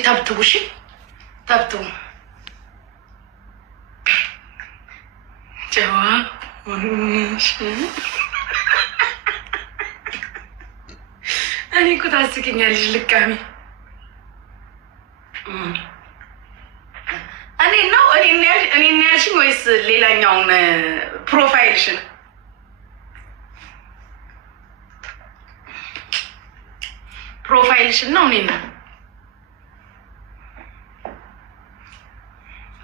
تبتو شي تبتو جواب أنا كنت عسكين يا ليش لكامي أنا ناشي ويس ليلا نيون بروفايلشن بروفايلشن نونينا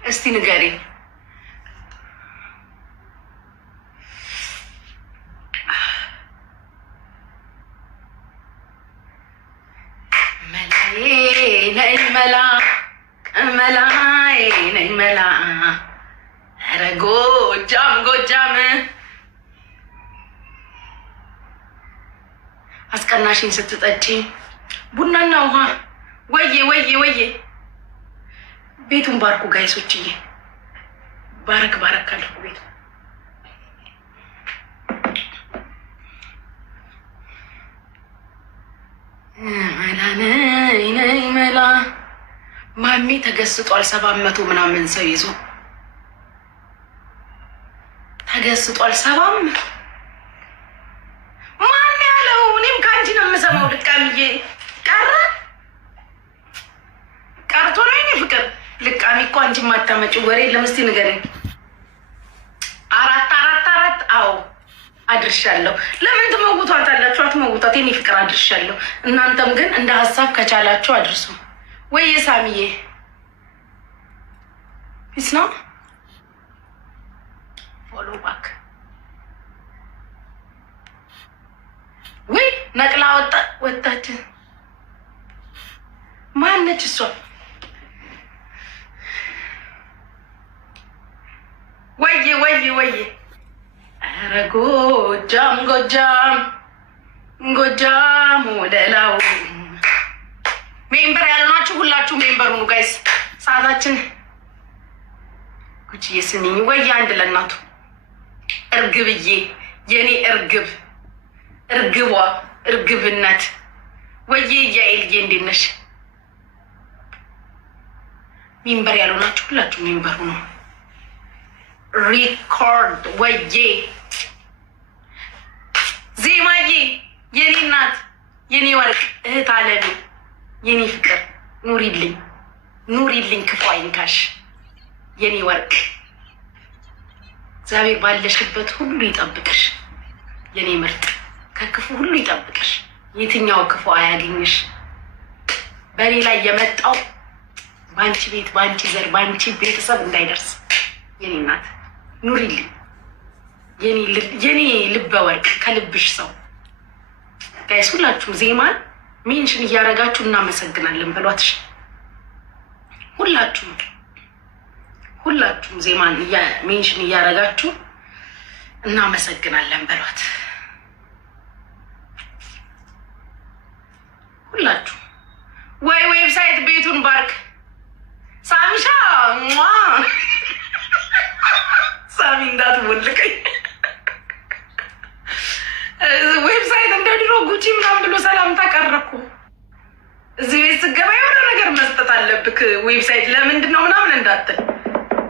استي نغاري ملا ملاي ملا رجو جام አስቀናሽኝ ስትጠጪ ቡናና ውሃ ወዬ ቤቱን ባርኩ ጋይሶችዬ ባረክ አድርጉ ቤቱ መላ ማሚ ተገስጧል 700 ምናምን ሰው ይዞ ተገስጧል 700 ማን ያለው እኔም ካንቺ ነው የምሰማው ልቃሚዬ ቀርቶ ነው እኔ ፍቅር ልቃሚ እኮ አንቺ ማታመጪ ወሬ ለምስቲ ንገረኝ 4 አዎ አድርሻለሁ ለምን ትመውቷታላችሁ አትመውቷት የኔ ፍቅር አድርሻለሁ እናንተም ግን እንደ ሐሳብ ከቻላችሁ አድርሱ ወይ ሳሚዬ it's not follow back ወይ ነቅላ ወጣች ማነች እሷ ወይ ኧረ ጎጃም ወደላው ሜምበር ያልናችሁ ሁላችሁ ሜምበር ሁኑ ጋይስ ሰዓታችን ጉቺዬ ስሚኝ ወይ አንድ ለእናቱ እርግብዬ የኔ እርግብነት ወይዬ ያኤልዬ እንዴት ነሽ ሜምበር ያልናችሁ ሁላችሁ ሜምበር ሁኑ ሪኮርድ ወይዬ ዜማዬ የኔ እናት የኔ ወርቅ እህት አለሚ የኔ ፍቅር ኑሪልኝ ክፉ አይንካሽ የኔ ወርቅ እግዚአብሔር ባለሽበት ሁሉ ይጠብቅሽ የኔ ምርጥ ከክፉ ሁሉ ይጠብቅሽ የትኛው ክፉ አያገኝሽ በኔ ላይ የመጣው ባንቺ ቤት ባንቺ ዘር ባንቺ ቤተሰብ እንዳይደርስ የኔ እናት ኑሪልኝ የኔ ልበ ወርቅ ከልብሽ ሰው ጋይስ ሁላችሁም ዜማን ሜንሽን እያረጋችሁ እናመሰግናለን በሏትሽ ሁላችሁም ዜማን ሜንሽን እያረጋችሁ እናመሰግናለን በሏት ሁላችሁ ወይ ዌብሳይት ቤቱን ባርክ ሳሚሻ ሳሚ እንዳትወልቀኝ ዌብሳይት እንደ ድሮ ጉቺ ምናምን ብሎ ሰላምታ ቀረኩ እዚህ ቤት ስገባ የሆነ ነገር መስጠት አለብክ ዌብሳይት ለምንድን ነው ምናምን እንዳትል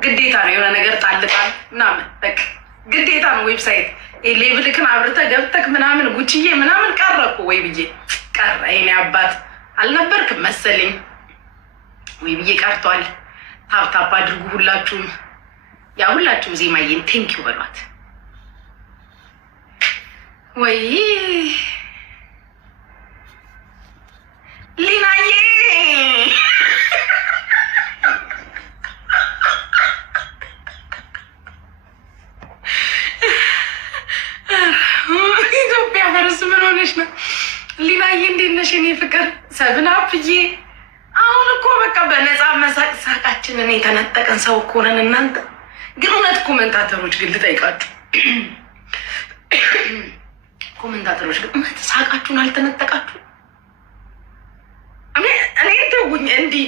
ግዴታ ነው የሆነ ነገር ጣልጣል ምናምን በቃ ግዴታ ነው ዌብሳይት ሌቭልክን አብርተህ ገብተክ ምናምን ጉቺዬ ምናምን ቀረኩ ወይ ብዬ ቀረ የኔ አባት አልነበርክም መሰለኝ ወይ ብዬ ቀርቷል ታፕታፕ አድርጉ ሁላችሁም ዜማዬን ቴንኪው በሏት ወይ ሊናዬ ኢትዮጵያ ፈረስ ምን ሆነሽ ነው ሊናዬ እንዴት ነሽ የኔ ፍቅር ሰብናፍዬ አሁን እኮ በቃ በነፃ መሳቃችንን የተነጠቀን ሰው እኮ ነን እናንተ ግን እውነት ኮሜንታተሮች ግን ልጠይቃችሁ ኮሜንታተሮች ግን እውነት ሳቃችሁን አልተነጠቃችሁ እኔ ተውኝ እንዲህ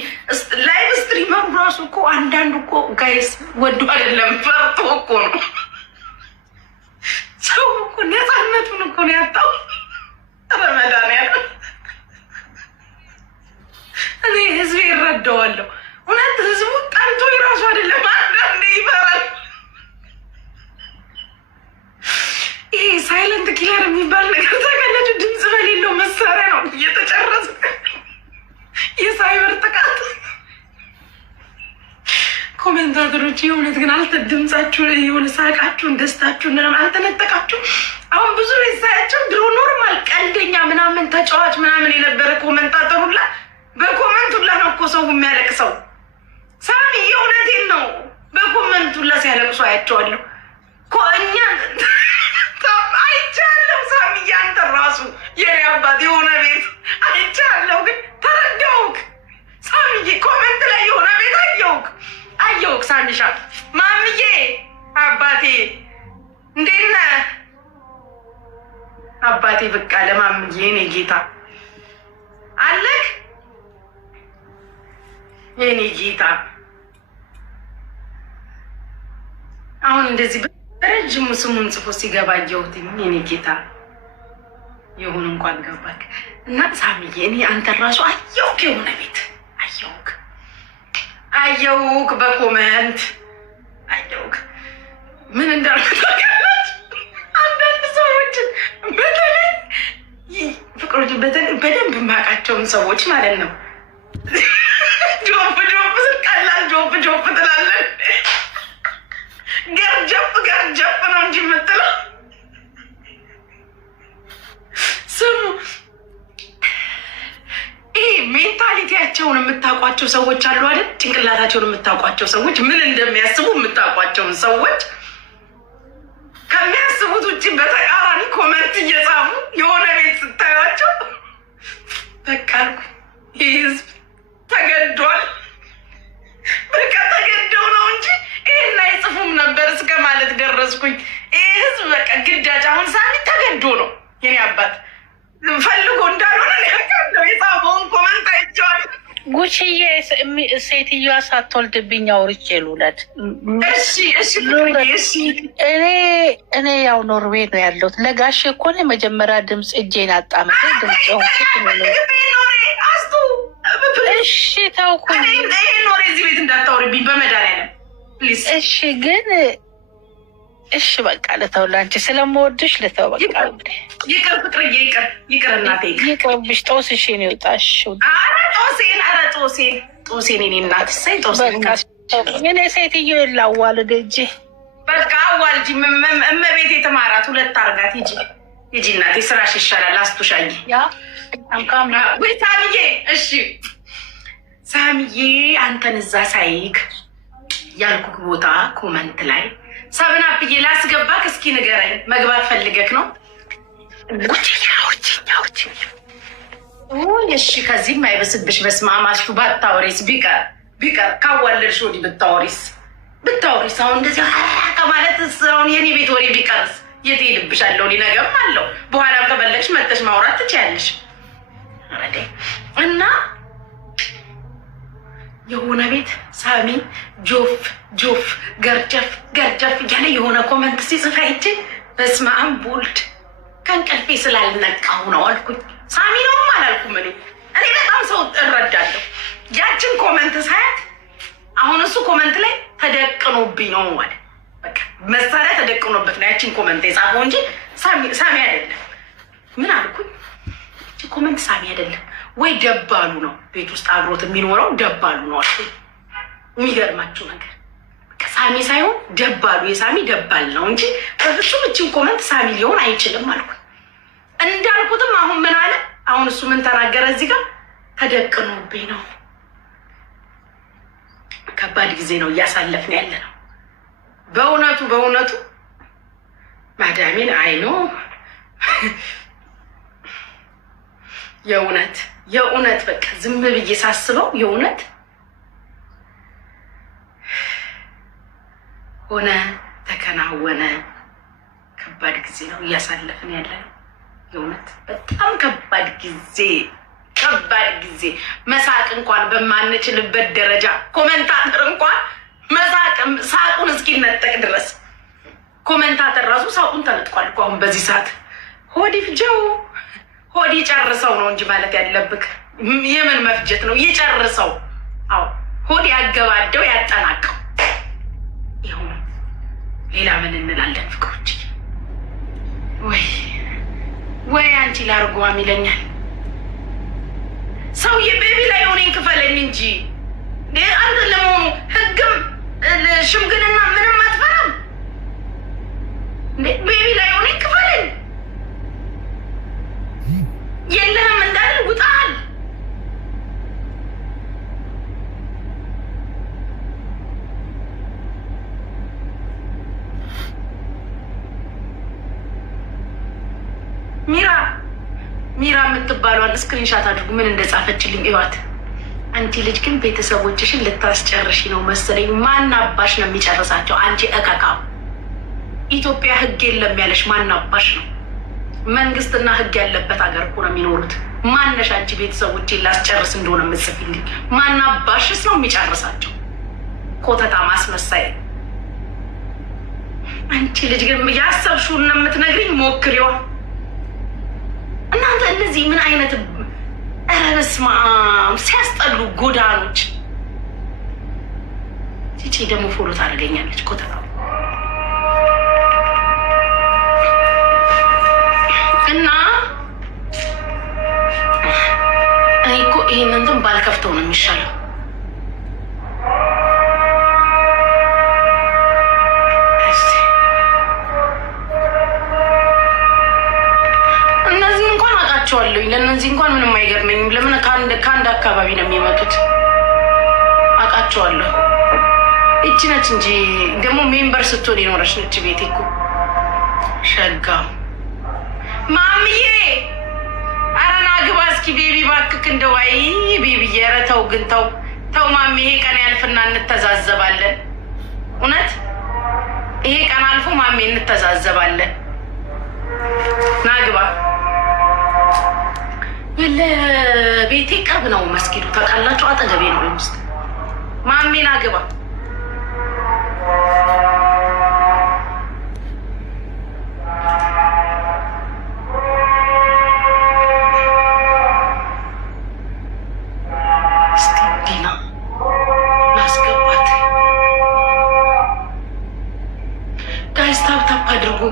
ላይቭ ስትሪመሩ ራሱ እኮ አንዳንዱ እኮ ጋይስ ወዱ አይደለም ፈርቶ እኮ ነው ሰው እኮ ነፃነቱን እኮ ነው ያጣው ረመዳን ያለው እኔ ህዝቤ የእውነት ግን ድምጻችሁ የሆነ ሳቃችሁን ደስታችሁን አልተነጠቃችሁ። አሁን ብዙ ሳያቸው ድሮ ኖርማል ቀልደኛ ምናምን ተጫዋች ምናምን የነበረ ኮመንታተር ሁላ በኮመንት ሁላ ነው እኮ ሰው የሚያለቅሰው። ሳሚ የእውነቴን ነው። በኮመንት ሁላ ሲያለቅሱ አያቸዋለሁ። እኛ አይቻለሁ። ሳሚ ያንተ ራሱ የኔ አባት የሆነ ቤት አይቻለሁ። ግን ተረዳውክ ሳሚዬ፣ ኮመንት ላይ የሆነ ቤት አየውክ ሳሚሻ። ማምዬ አባቴ እንዴት ነህ አባቴ? በቃ ለማምዬ የኔ ጌታ አለክ የኔ ጌታ። አሁን እንደዚህ በረጅሙ ስሙን ጽፎ ሲገባ አየሁት። የኔ ጌታ የሆነ እንኳን ገባክ እና ሳሚዬ፣ እኔ አንተ ራሱ አየውክ የሆነ ቤት አየውክ በኮመንት አየውክ። ምን እንዳልኩ ታውቃለች? አንዳንድ ሰዎችን በተለይ ፍቅሮች በደንብ የማውቃቸውን ሰዎች ማለት ነው ጆፍ ቀላል ጆፍ ትላለን። ገርጀፍ ነው እንጂ የምትለው ስሙ። ይሄ ሜንታሊቲያቸውን የምታውቋቸው ሰዎች አሉ አይደል? ጭንቅላታቸውን የምታውቋቸው ሰዎች፣ ምን እንደሚያስቡ የምታውቋቸውን ሰዎች ከሚያስቡት ውጭ በተቃራኒ ኮመንት እየጻፉ የሆነ ቤት ስታዩቸው በቃ አልኩ ይህ ህዝብ ተገዷል። በቃ ተገደው ነው እንጂ ይህን አይጽፉም ነበር እስከ ማለት ደረስኩኝ። ይህ ህዝብ በቃ ግዳጅ አሁን ሳሚ ተገዶ ነው የኔ አባት ፈልጎ እንዳልሆነ ያውቃለሁ። የጻፈውን ኮመንት አይቼዋለሁ። ጉቺዬ ሴትዮዋ ሳትወልድብኝ አውርቼ ልውለድ። እኔ ያው ኖርዌይ ነው ያለሁት። ለጋሼ እኮ ነው የመጀመሪያ ድምፅ እጄን አጣምጠ ድምፅ እሺ ተውኩኝ። ኖሬ እዚህ ቤት እንዳታወሪብኝ በመድኃኒዓለም ፕሊዝ። እሺ ግን እሺ በቃ ልተው፣ ላንቺ ስለምወድሽ ልተው። በቃ ይቅር ፍቅርዬ፣ ይቅር እናቴ፣ ይቅርብሽ። ጦስሽን ይውጣሽ። ጦሴን የኔ እናት ሳይ ጦሴን እኔ ሴትዮ የላዋልድ እጅ በቃ አዋልጂ። እመቤት የተማራት ሁለት አርጋት ሂጂ እናቴ፣ ስራሽ ይሻላል። አስቱሻዬ ወይ ሳሚዬ። እሺ ሳሚዬ፣ አንተን እዛ ሳይክ ያልኩክ ቦታ ኮመንት ላይ ሰብና ብዬ ላስገባክ። እስኪ ንገረኝ፣ መግባት ፈልገክ ነው? እሺ ከዚህም አይበስብሽ። በስመ አብ አልኩ። ባታወሪስ ቢቀር ካዋለድሽ ወዲህ ብታወሪስ አሁን እንደዚህ ከማለት አሁን የኔ ቤት ወሬ ቢቀርስ የት ሄድብሻለሁ? ሊነገርም አለው። በኋላም ከፈለግሽ መተሽ ማውራት ትችያለሽ። እና የሆነ ቤት ሳሚ ጆፍ ገርጀፍ እያለ የሆነ ኮመንት ሲጽፍ አይቼ በስመ አብ ቦልድ ከእንቅልፌ ስላልነቃሁ ነው አልኩኝ። ሳሚ ነውም አላልኩም። እኔ በጣም ሰው እረዳለሁ። ያችን ኮመንት ሳያት አሁን እሱ ኮመንት ላይ ተደቅኖብኝ ነው ማለት በቃ መሳሪያ ተደቅኖበት ነው ያችን ኮመንት የጻፈው እንጂ ሳሚ አይደለም። ምን አልኩኝ? ኮመንት ሳሚ አይደለም ወይ ደባሉ ነው፣ ቤት ውስጥ አብሮት የሚኖረው ደባሉ ነው አልኩኝ። የሚገርማችሁ ነገር ሳሚ ሳይሆን ደባሉ፣ የሳሚ ደባል ነው እንጂ በፍጹም እችን ኮመንት ሳሚ ሊሆን አይችልም አልኩኝ። እንዳልኩትም አሁን ምን አለ? አሁን እሱ ምን ተናገረ? እዚህ ጋር ተደቅኖብኝ ነው። ከባድ ጊዜ ነው እያሳለፍን ያለ ነው። በእውነቱ ማዳሜን አይኖ የእውነት በቃ ዝም ብዬ ሳስበው የእውነት ሆነ ተከናወነ። ከባድ ጊዜ ነው እያሳለፍን ያለ ነው። የእውነት በጣም ከባድ ጊዜ መሳቅ እንኳን በማንችልበት ደረጃ ኮመንታተር እንኳን ሳቁን እስኪነጠቅ ድረስ ኮመንታተር ራሱ ሳቁን ተነጥቋል እኮ አሁን በዚህ ሰዓት። ሆዲ ፍጀው ሆዲ ጨርሰው ነው እንጂ ማለት ያለብክ የምን መፍጀት ነው? ይጨርሰው። አዎ ሆዲ ያገባደው ያጠናቀው። ይኸው ሌላ ምን እንላለን? ፍቅሮች ወይ አንቺ ላርጓም ይለኛል ሰውዬ። ቤቢ ላይ ሆኔን ክፈለኝ እንጂ አንተ ለመሆኑ ሽምግልና ምንም አትፈራም እንዴ? ቤቢ ላይ ሆነ ክፈለኝ የለህም እንዳል ውጣል። ሚራ የምትባሏን ስክሪንሻት አድርጉ። ምን እንደጻፈችልኝ እዋት። አንቺ ልጅ ግን ቤተሰቦችሽን ልታስጨርሽ ነው መሰለኝ። ማን አባሽ ነው የሚጨርሳቸው? አንቺ እከካ ኢትዮጵያ ህግ የለም ያለሽ ማን አባሽ ነው? መንግስትና ህግ ያለበት ሀገር እኮ ነው የሚኖሩት። ማነሽ አንቺ ቤተሰቦቼን ላስጨርስ እንደሆነ የምትጽፊልኝ? ማን አባሽስ ነው የሚጨርሳቸው? ኮተታ ማስመሳይ። አንቺ ልጅ ግን ያሰብሽውን ነው የምትነግሪኝ። ሞክሪዋ እናንተ። እነዚህ ምን አይነት ኧረ በስመ አብ ሲያስጠሉ ጎዳኖች። ቺቺ ደግሞ ፎሎ ታደርገኛለች ኮተታ። እና እኔ እኮ ይሄን እንትን ባልከፍተው ነው የሚሻለው። እነዚህ እንኳን አውቃቸዋለሁኝ። ለእነዚህ እንኳን ምንም አይገርመኝም። ለምን ከአንድ አካባቢ ነው የሚመጡት። አውቃቸዋለሁ። እቺ ነች እንጂ ደግሞ ሜምበር ስትሆን የኖረች ነች። ቤቴ እኮ ሸጋ ማምዬ ኧረ ና ግባ እስኪ ቤቢ እባክህ። እንደው አይ ቤቢዬ ኧረ ተው ግን ተው ማሚ። ይሄ ቀን ያልፍና እንተዛዘባለን። እውነት ይሄ ቀን አልፎ ማሚ እንተዛዘባለን። ና ግባ። ለቤቴ ቅርብ ነው መስጊዱ ታውቃላችሁ። አጠገቤ ነው ውስጥ። ማሚ ና ግባ። አድርጉ።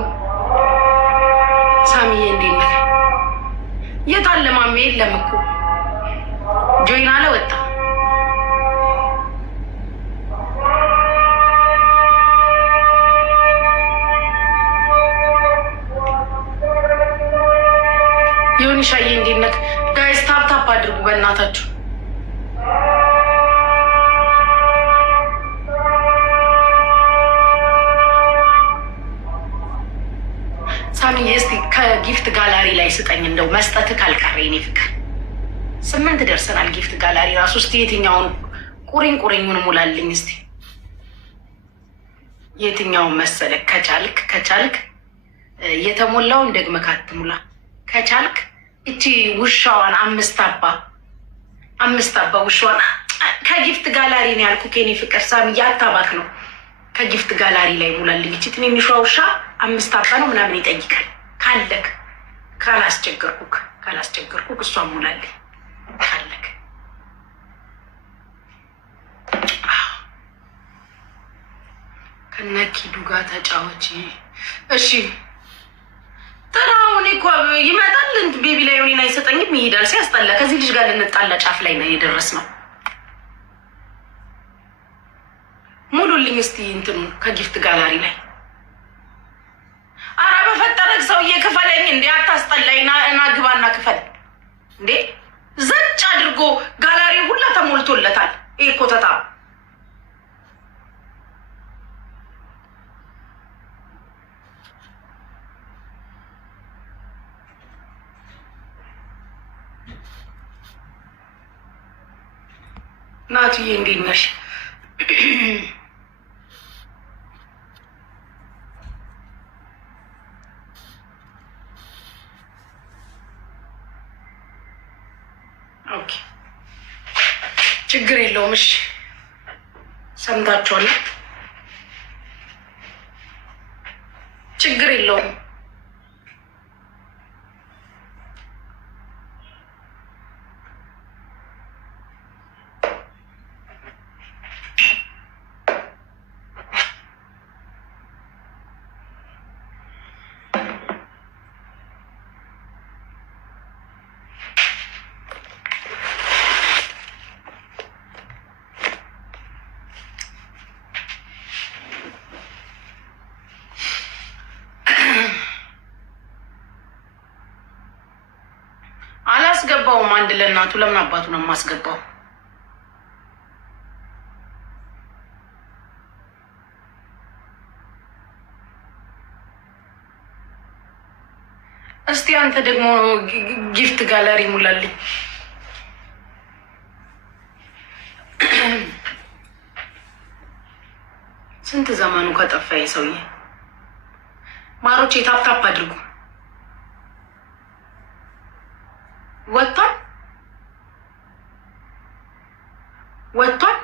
ሳሚዬ እንዴት ነህ? የት አለ ማሜ? የለም እኮ ጆይን አለ ወጣ። ዮኒሻዬ እንዴት ነህ? ጋይስ ታፕ አድርጉ በእናታችሁ። ሳሚዬ እስቲ ከጊፍት ጋላሪ ላይ ስጠኝ። እንደው መስጠት ካልቀረ የኔ ፍቅር 8 ደርሰናል። ጊፍት ጋላሪ ራሱ እስቲ የትኛውን ቁሪኙን ሙላልኝ እስቲ። የትኛውን መሰለህ? ከቻልክ የተሞላውን ደግመህ አትሙላ። ከቻልክ እቺ ውሻዋን አምስት አባ ውሻዋን ከጊፍት ጋላሪ ነው ያልኩህ የኔ ፍቅር። ሳሚዬ አታባክ ነው። ከጊፍት ጋላሪ ላይ ሙላልኝ። እቺ ትንሿ ውሻ 5 አባ ነው ምናምን ይጠይቃል። ካለክ ካላስቸገርኩክ እሷ ሙላልኝ ካለክ። ከነኪዱ ጋር ተጫወች እሺ። ተራውን እኮ ይመጣል። ቤቢ ላይ ሆኔን አይሰጠኝም፣ ይሄዳል። ሲያስጠላ። ከዚህ ልጅ ጋር ልንጣላ ጫፍ ላይ ነው የደረስነው። ሙሉልኝ እስቲ እንትኑ ከጊፍት ጋላሪ ላይ። አረ በፈጠረክ ሰውዬ ክፈለኝ እንዴ! አታስጠላኝ። ና ግባና ክፈል እንዴ! ዘጭ አድርጎ ጋላሪ ሁላ ተሞልቶለታል። ይሄ ኮተታ ናትዬ እንዴት ነሽ? ኦኬ ችግር የለውም። እሺ ሰምታችኋል። ችግር የለውም። አላስገባውም። አንድ ለእናቱ ለምን አባቱ ነው የማስገባው? እስቲ አንተ ደግሞ ጊፍት ጋለሪ ሙላልኝ። ስንት ዘመኑ ከጠፋ ሰውዬ። ማሮቼ ታፕታፕ አድርጉ። ወጥቷል ወጥቷል።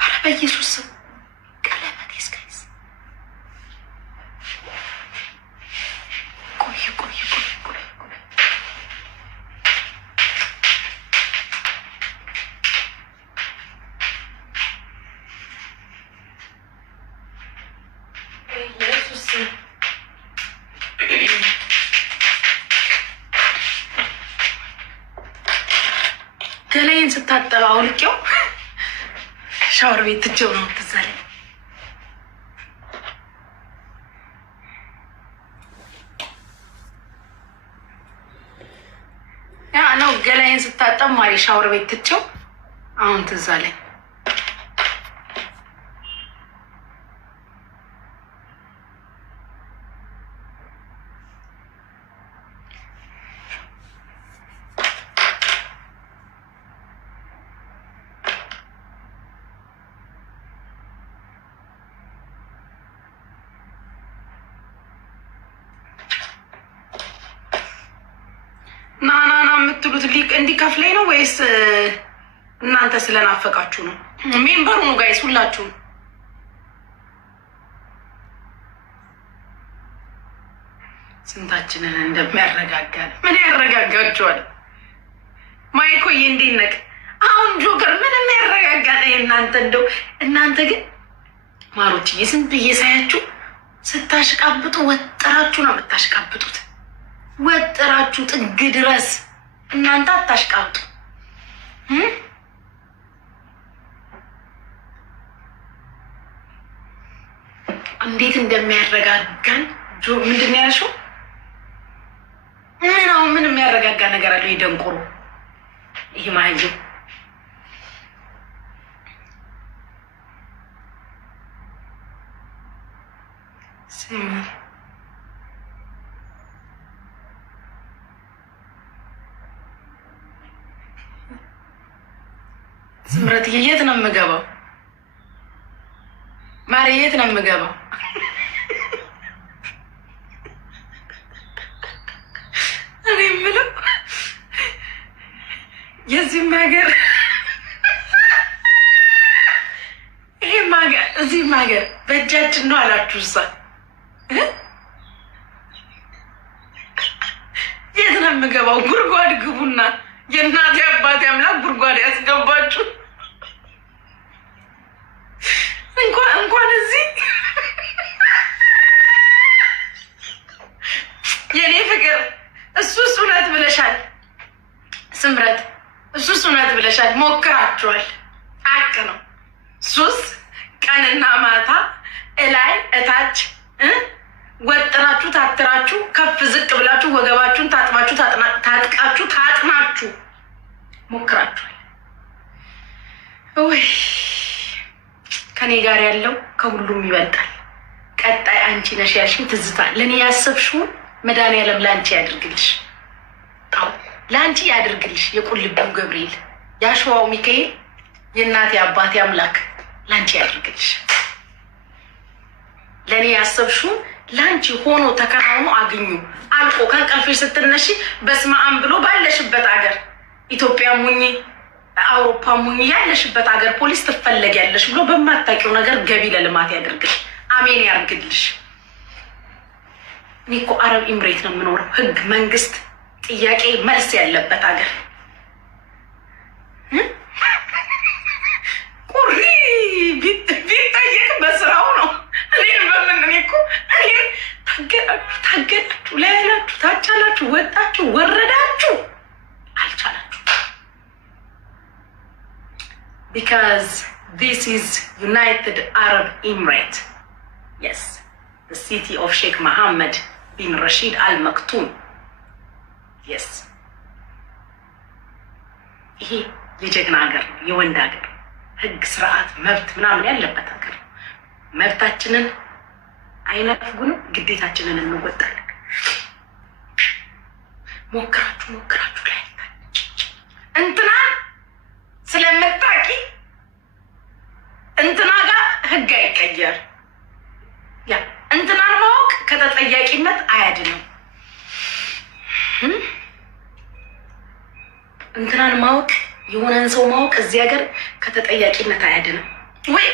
ኧረ በኢየሱስ ስም ቀለበት ይስከይስ። ቆይ ኢየሱስ ገላዬን ስታጠብ አውልቄው ሻወር ቤት ትቼው ነው ትዝ አለኝ። ያ ነው ገላዬን ስታጠብ ማሪ ሻወር ቤት ትቼው አሁን ትዝ አለኝ። ናናና የምትሉት ሊቅ እንዲከፍለኝ ነው ወይስ እናንተ ስለናፈቃችሁ ነው? ሜምበሩ ነው ጋይስ፣ ሁላችሁም ስንታችንን እንደሚያረጋጋል። ምን ያረጋጋችኋል? ማይኮዬ እንዴት ነህ? አሁን ጆከር ምንም ያረጋጋል። እናንተ እንደው እናንተ ግን ማሮችዬ ስንት ብዬ ሳያችሁ ስታሽቃብጡ ወጥራችሁ ነው የምታሽቃብጡት። ወጥራችሁ ጥግ ድረስ እናንተ አታሽቃብጡ። እንዴት እንደሚያረጋጋን ምንድን ነው ያልሽው? ምን የሚያረጋጋ ነገር አለው? ይደንቁሩ ይህ ማህዩ ስምረት የት ነው የምገባው? ማሪ የት ነው የምገባው? እኔ የምለው የዚህም ሀገር ይሄም ሀገር እዚህም ሀገር በእጃችን ነው አላችሁ። እሷ የት ነው የምገባው? ጉድጓድ ግቡና የእናቴ አባቴ አምላክ ጉድጓድ ያስገባችሁ። እንኳን እዚህ የኔ ፍቅር እሱስ እውነት ብለሻል ስምረት፣ እሱስ እውነት ብለሻል። ሞክራችኋል፣ ሀቅ ነው። እሱስ ቀንና ማታ እላይ እታች ወጥራችሁ ታትራችሁ ከፍ ዝቅ ብላችሁ ወገባችሁን ታጥባችሁ ታጥቃችሁ ታጥናችሁ ሞክራችኋል። ወይ ከኔ ጋር ያለው ከሁሉም ይበልጣል። ቀጣይ አንቺ ነሽ ያልሽኝ ትዝታ ለእኔ ያሰብሽውን መድኃኒዓለም ለአንቺ ያድርግልሽ። ጣው ለአንቺ ያድርግልሽ። የቁልቢው ገብርኤል ያሸዋው ሚካኤል የእናቴ አባቴ አምላክ ለአንቺ ያድርግልሽ። ለእኔ ያሰብሽውን ለአንቺ ሆኖ ተከናውኖ አግኙ። አልቆ ከእንቅልፍሽ ስትነሺ በስመ አብ ብሎ ባለሽበት አገር ኢትዮጵያ ሙኝ አውሮፓ ሙኝ ያለሽበት አገር ፖሊስ ትፈለጊያለሽ ብሎ በማታውቂው ነገር ገቢ ለልማት ያደርግልሽ። አሜን ያርግልሽ። እኔ እኮ አረብ ኢምሬት ነው የምኖረው። ህግ፣ መንግስት፣ ጥያቄ መልስ ያለበት ሀገር። ቁሪ ቢጠየቅ በስራው ነው። እኔን በምን እኔ እኮ እኔን ታገላችሁ፣ ላያላችሁ፣ ታቻላችሁ፣ ወጣችሁ፣ ወረዳችሁ፣ አልቻላችሁ። because this is United Arab Emirates. Yes, the city of Sheikh Mohammed bin Rashid Al Maktoum. የስ ይሄ የጀግና ሀገር ነው፣ የወንድ ሀገር፣ ህግ ስርዓት መብት ምናምን ያለበት ሀገር። መብታችንን አይነፍጉንም፣ ግዴታችንን እንወጣለን። ሞክራችሁ ላይ እንትናን ስለምታቂ እንትና ጋር ህግ አይቀየር። ያ እንትናን ማወቅ ከተጠያቂነት አያድንም። እንትናን ማወቅ የሆነን ሰው ማወቅ እዚህ ሀገር ከተጠያቂነት አያድንም ወይ